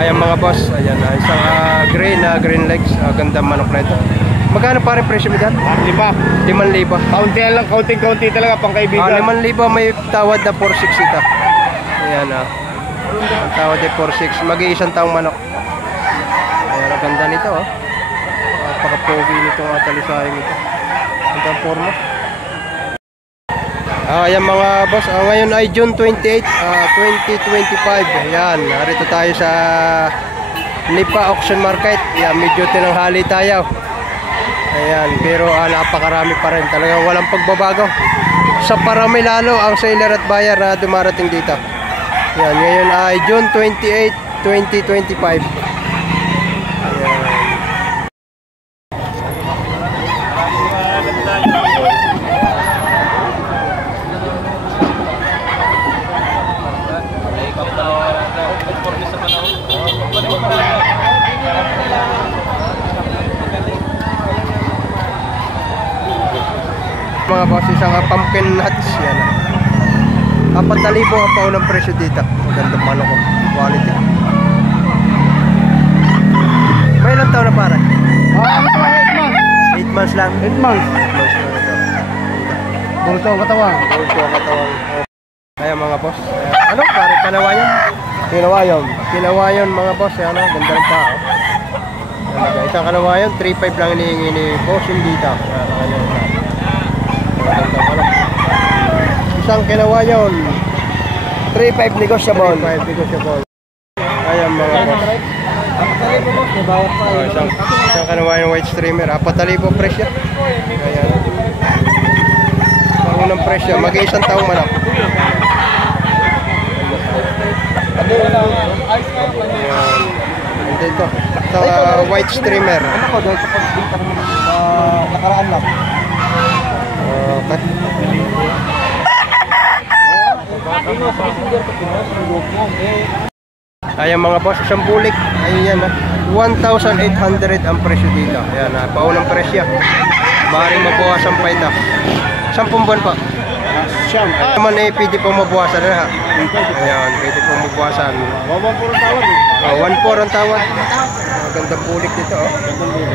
Ayan mga boss, ayan isang green legs, ganda manok na ito. Magkano pa rin presyo mo dyan? 5,000. Kaunting-kaunti talaga pang kaibigan. 5,000 may tawad na 4,600 ito. Ayan ang tawad ay 4,600, mag-iisang taong manok. Ayan, ang ganda nito napaka-pogi nito ang talisayang ito. Ganda ang forma. Ayan mga boss, ngayon ay June 28, 2025. Ayan, narito tayo sa Lipa Auction Market. Ayan, medyo tinanghali tayo. Ayan, pero napakarami pa rin. Talagang walang pagbabago. Sa parami lalo ang seller at buyer na dumarating dito. Ayan, ngayon ay June 28, 2025. Ayan. Mga boss, isang pumpkin nuts yan. 4,000 ang paunang presyo dito. Gandang manok ko, quality. May ilang taon na para? 8 months lang. 8 months. Bulto ang katawang. Ayan mga boss, ano pare, kanawayan? Kinawayan mga boss, ganda ng pao. Isang kanawayan, 3,500 lang hinihingi ni bossing dito. Isang kinawayan, 3,500 negotiable. Ayan mga boss. Isang kanawayan white streamer, 4,000 presyo. Ayan. Ang unang presyo, mag-iisang taong manok. Ayan. Dito, sa white streamer. Ano ko doon sa nakaraan lang? Okay. Ayan mga boss, isang bulik. Ayan 1,800 ang presyo dito. Ayan, paunang presyo. Maaaring mabawasan pa ito. 10 buwan pa. Naman pwede po mabawasan na. Ayan, pwede po mabawasan. 1,400 ang tawad. Gandang bulik dito. Gandang bulik.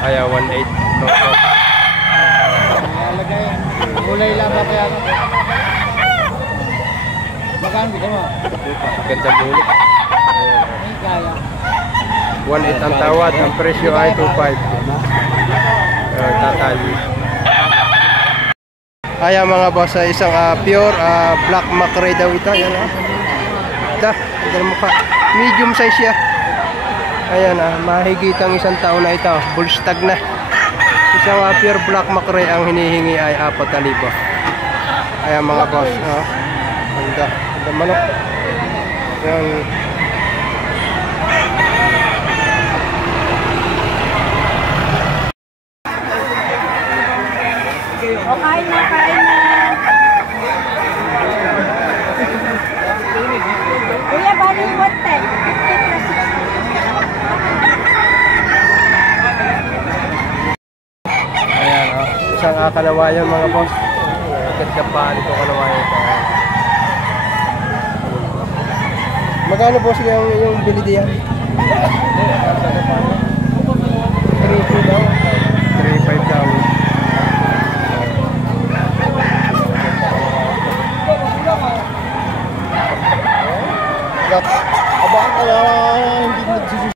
Ayaw 1,800. Nalagay. Kulay lang ba kaya? Magkano dito mo? Ganda bulik. Kaya. 1,800 ang tawad. Ang presyo ay 2,500. Tatali. Ayaw mga boss, isang pure black macrae daw ito. Ayan ganda ng mukha. Medium size siya. Ayan mahigit ang 1 taon na ito. Bullstag na. Isang pure black macrae ang hinihingi ay 4,000. Ayan mga boss. Ganda manok. Ayan. Kain na. Kuya, bali 110. 50 plus 60. Ayan isang kalawayan mga boss. Gagapaan ito kalawayan ito. Magkano boss yung bili diyan? 3,500 daw. 3,500 daw. Abang ka hindi nagsusunod.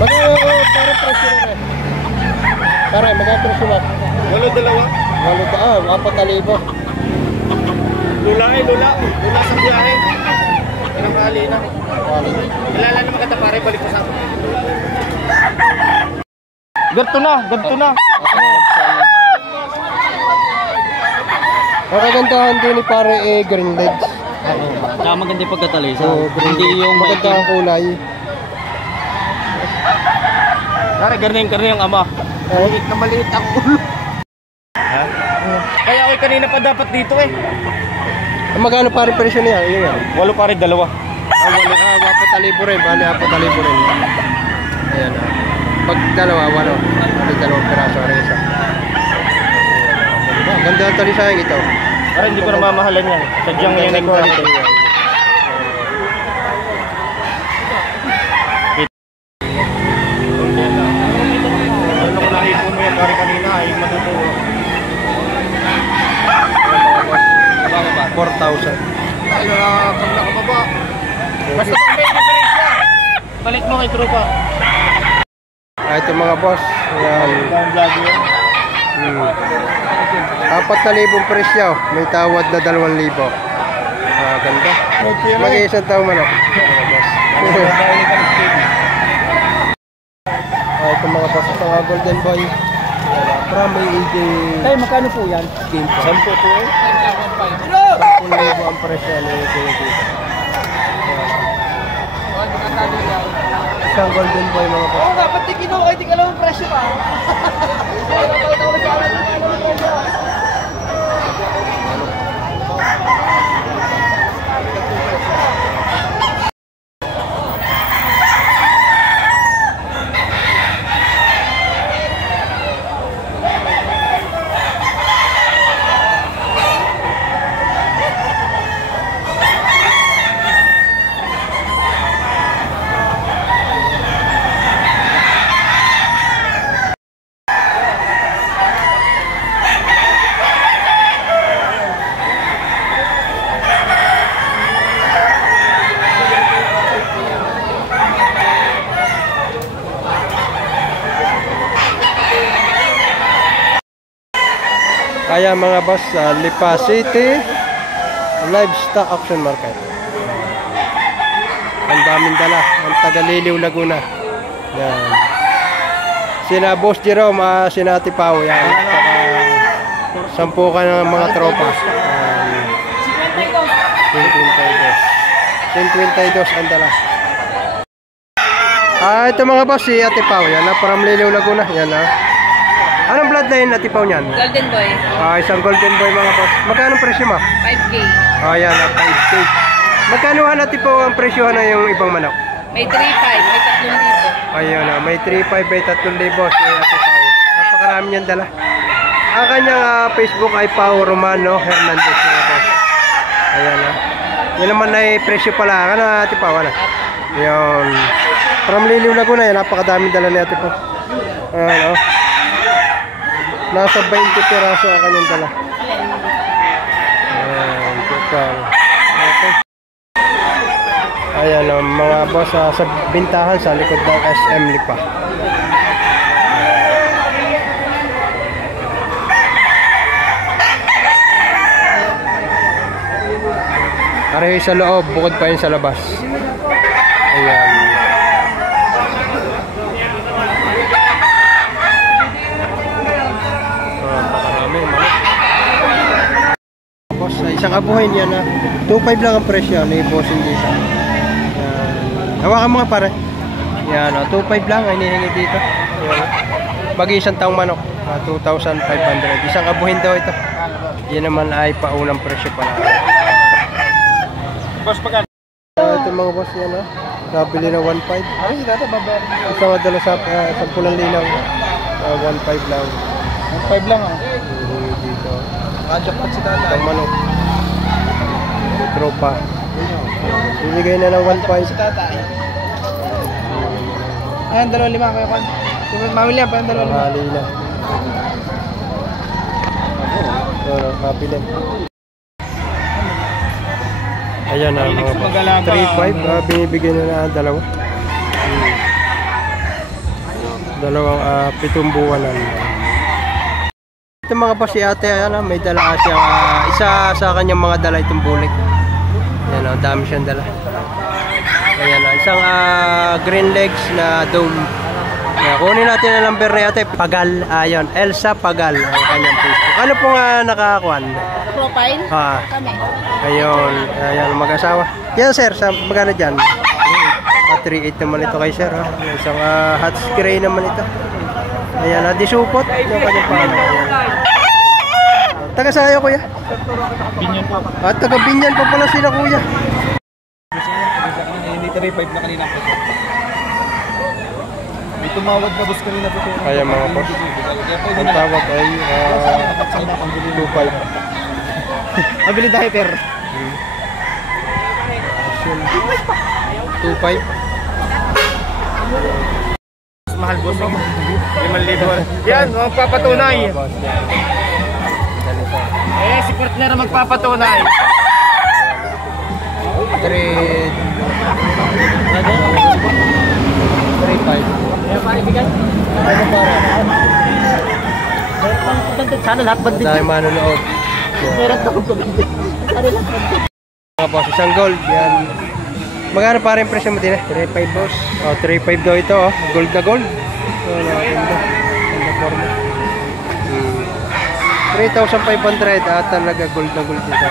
Parang presyo na rin. Parang magkano presyo na? 4,000. Lula sa biyahe. Ilang kali na. Kilala naman kita pare, balik ko sa akin. Ganto na. Ang kagandahan din ni pare green legs. Tsaka maganda yung pagkatalisa. Hindi yung maganda ang kulay. Pare, garning ang ama. Maliit na maliit ang ulo. Ha? Kaya ako kanina pa dapat dito eh. Magkano pa rin presyo niya? Yun yan. 8 pare, 2. Wapo talibo rin. Bali, apo talibo rin. Ayan. Pag dalawa, walo. Bali, 2 piraso rin isa. Ganda ang talisayang ito. Pare, hindi ko na mamahalan yan. Sadyang yan ang quality. Ano ko nahipon mo yan, pare kanina ay matutuwa. 4,000. Ay, pag nakababa. Basta kung may diferensya, balik mo kay tropa. Ito mga boss. Ayan. Down vlog yun. 4,000 presyo. May tawad na 2,000. Ganda. Mag-iisang taong manok. Mga boss. Ito mga boss. Ito mga golden boy. From AJ. Tay, magkano po yan? Game po. 10 po eh. 10,000 ang presyo ng AJ. Isang golden boy mga boss. Oo nga, ba't di kinuha? Di ka lang ang presyo pa. Kaya mga boss, Lipa City Livestock Auction Market. Ang daming dala, ang Tagaliliw, Laguna. Yan. Sina Boss Jerome, sina Ate Pao, yan. Saka 10 ka ng mga tropa. 52 ang dala. Ito mga boss, si Ate Pao, yan. From Liliw, Laguna. Yan ha. Anong bloodline Ate Pao niyan? Golden boy. Isang golden boy mga boss. Magkano presyo mo? 5K. Yan, 5K. Magkano Ate Pao ang presyo na yung ibang manok? May 3.5, may 3,000. Ayun na, may 3.5 by 3,000 si Ate Pao. Napakarami niyang dala. Ang kanyang Facebook ay Pao Romano Hernandez mga boss. Ayan na. Yan naman ay presyo pala. Ano Ate Pao? Ano? Yun. From Liliw, Laguna yan. Napakadaming dala ni Ate Pao. Ayan o. Nasa 20 piraso ang kanyang dala. Ayan. Total. Okay. Ayan o, mga boss, sa bintahan sa likod ng SM Lipa. Pareho sa loob, bukod pa yun sa labas. Ayan. Boss, isang abuhin yan na 2.5 lang ang presyo ni bossing dito. Hawakan mo nga pare. Yan, 2.5 lang ang hinihingi dito. Mag-isang taong manok, 2,500. Isang abuhin daw ito. Yan naman ay paunang presyo pala. Boss, pagka Ito mga boss yan nabili ng 1.5. Isang madala sa pulang linaw, 1.5 lang. 1.5 lang Dito. Jackpot si Tata. Itong manok. Tropa. Bibigay na ng 1.5. Si Tata. Ayan, 2,500 kayo kon. Mamili yan pa yung 2,500. Hali na. Kapilin. Ayan na mga 3.5. Binibigay na dalawa. Dalawang 7 buwanan. Ito mga boss, si ate, may dala siyang isa sa kanyang mga dala itong bulik. Ayan, dami siyang dala. Ayan, isang green legs na dome. Ayan, kunin natin ang number ni ate. Pagal, ayan, Elsa Pagal ang kanyang Facebook. Ano po nga nakakuan? Profile? Kami. Ayun, ayan, mag-asawa. Yan sir, sa magkano dyan? 3.8 naman ito kay sir. Ha? Isang hot gray naman ito. Ayan, disupot. Yung kanyang pano. Taga sayo kuya? Binyan po. At taga Binyan pa pala sila kuya. Hindi 3.5 na kanina po. May tumawad na boss kanina po. Ayan mga boss. Ang tawag ay 2.5. Mabili diaper. 2.5. Mahal boss. 5,000. Yan, magpapatunay. Eh, si partner ang magpapatunay. 3.5. Sana lahat ba Dahil manonood. meron ako pagdating? Sana lahat ba? Mga boss, isang gold. Yan. Magkano pa rin presyo mo din eh? 3.5 boss. Oh, 3.5 daw ito oh. Gold na gold. Oh, ganda. Ganda forma. 3,500 talaga gold na gold dito.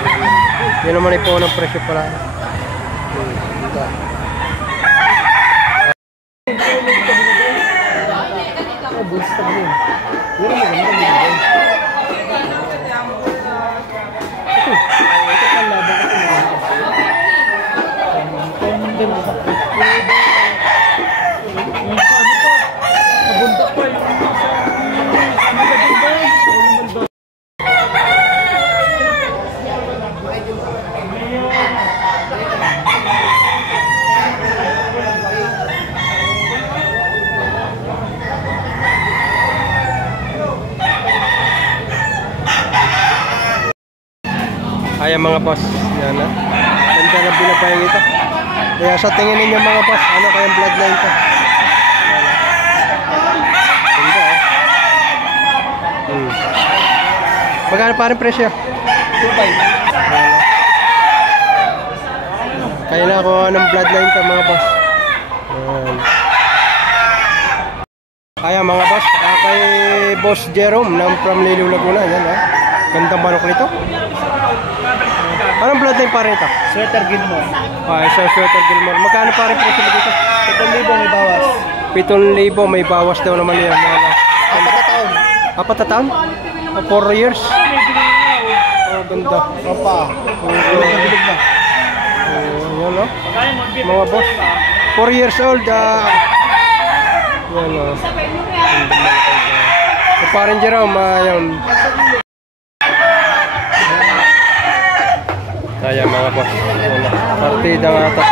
Yan naman po ng presyo pala. Ganda. Bulls na yun. Yun ang maganda yun. Ito ang laban kasi nabundak pa yung Ayan mga boss. Yan ha. Ganda na binapayang ito. Kaya sa tingin ninyo mga boss, ano kayang bloodline ito? Ganda oh. Magkano pa rin presyo? 2.5. Kaya na ako anong bloodline ito mga boss. Ayan. Kaya mga boss, kay Boss Jerome ng from Lilu Laguna. Yan ha. Gandang manok nito. Anong bloodline pa rin ito? Sweater Gilmore. Ah, isa Sweater Gilmore. Magkano pa rin presyo dito? 7,000 may bawas. 7,000 may bawas daw naman yan. 4 na taon. 4 na taon? 4 years? Oh, ganda. Opa. Bilog na bilog na. Yan o. Mga boss. 4 years old. Yan o. Parin Jerome. Yan. Ayan mga boss. Partida nga 3-10. 3-10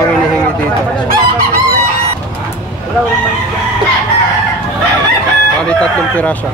ang hinihingi dito. Bali 3 piraso.